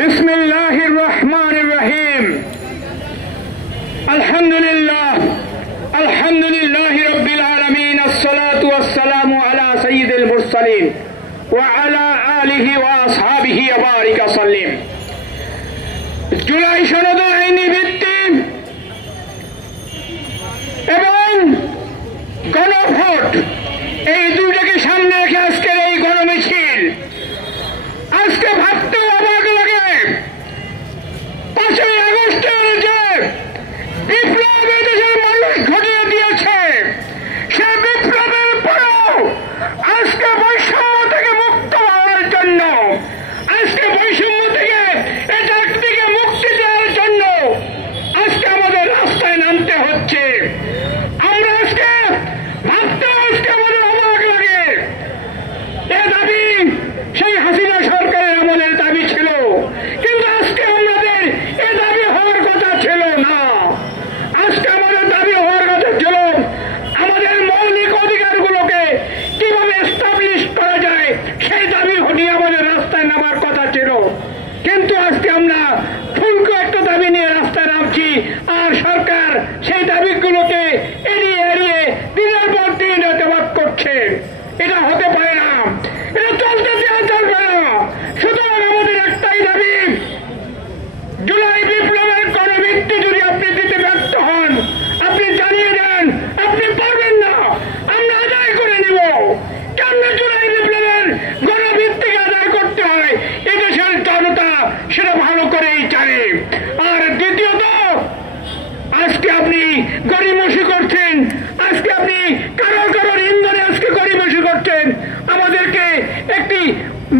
বিসমিল্লাহির রহমানির রহিম। আলহামদুলিল্লাহি রাব্বিল আলামিন। আসসালাতু ওয়াসসালামু আলা সাইয়্যিদিল মুরসালিন ওয়া আলা আলিহি ওয়া আসহাবিহি ওয়া বারিকা সাল্লিম। জুলাই সনদ আইনি ভিত্তি এবং গণভোট এই দুইটাকে সামনে রেখে আজকের এই গণমিছিল। আজকে ভাবতে অবাক লাগে 5ই আগস্টের যে বিপ্লব দেশের মানুষ ঘটিয়ে দিয়েছে, সে বিপ্লবের পরেও আজকে বৈষম্য থেকে মুক্ত হওয়ার জন্য, আজকে বৈষম্য থেকে এটা একদিকে মুক্তি দেওয়ার জন্য আজকে আমাদের রাস্তায় নামতে হচ্ছে। আমরা আজকে ভাবতে আমাদের অবাক লাগে। এ দাবি সেই হাসিনা সরকারের আমলের দাবি ছিল, কিন্তু আজকে আমাদের এ দাবি হওয়ার কথা ছিল না। আজকে আমাদের দাবি হওয়ার কথা ছিল আমাদের মৌলিক অধিকারগুলোকে কিভাবে এস্টাবলিশ করা যায়, সেই দাবি নিয়ে আমাদের রাস্তায় নামার কথা ছিল। কিন্তু আজকে আমরা ফুলকো একটা দাবি নিয়ে রাস্তায় নামছি, আর সরকার সেই দাবিগুলোকে এড়িয়ে এড়িয়ে দিনের পর দিন এতবাদ করছে। এটা হতে পারে না, এটা চলতে দেওয়া চলবে না। সুতরাং আমাদের একটাই দাবি, জুলাই বিপ্লবের গণভিত্তি যদি আপনি দিতে ব্যর্থ হন, আপনি জানিয়ে দেন আপনি পারবেন না, আমরা আদায় করে নিব। কেন জুলাই বিপ্লবের গণভিত্তিকে আদায় করতে হয় এই দেশের জনতা সেটা ভালো করেই জানে। আর দ্বিতীয়ত, আজকে আপনি গরিমসি করছেন, আজকে আপনি কারোর ইন্ধনে আজকে গরিমসি করছেন। আমাদেরকে একটি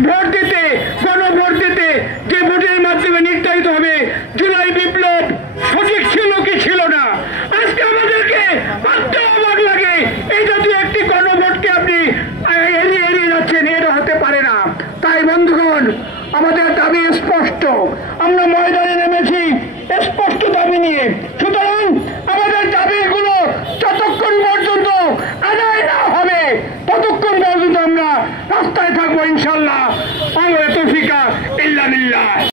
ভোট দিতে, গণভোট দিতে, যে ভোটের মাধ্যমে নির্ধারিত হবে জুলাই বিপ্লব সঠিক ছিল কি ছিল না, আজকে আমাদেরকে ভাবতে অবাক লাগে। এই জাতীয় একটি গণভোটকে আপনি এড়িয়ে এড়িয়ে যাচ্ছেন, এটা হতে পারে না। তাই বন্ধুগণ, আমাদের দাবি স্পষ্ট, আমরা ময়দানে নেমেছি স্পষ্ট দাবি নিয়ে। সুতরাং আমাদের দাবিগুলো যতক্ষণ পর্যন্ত আদায় না হবে ততক্ষণ পর্যন্ত আমরা রাস্তায় থাকবো ইনশাল্লাহ। তৌফিক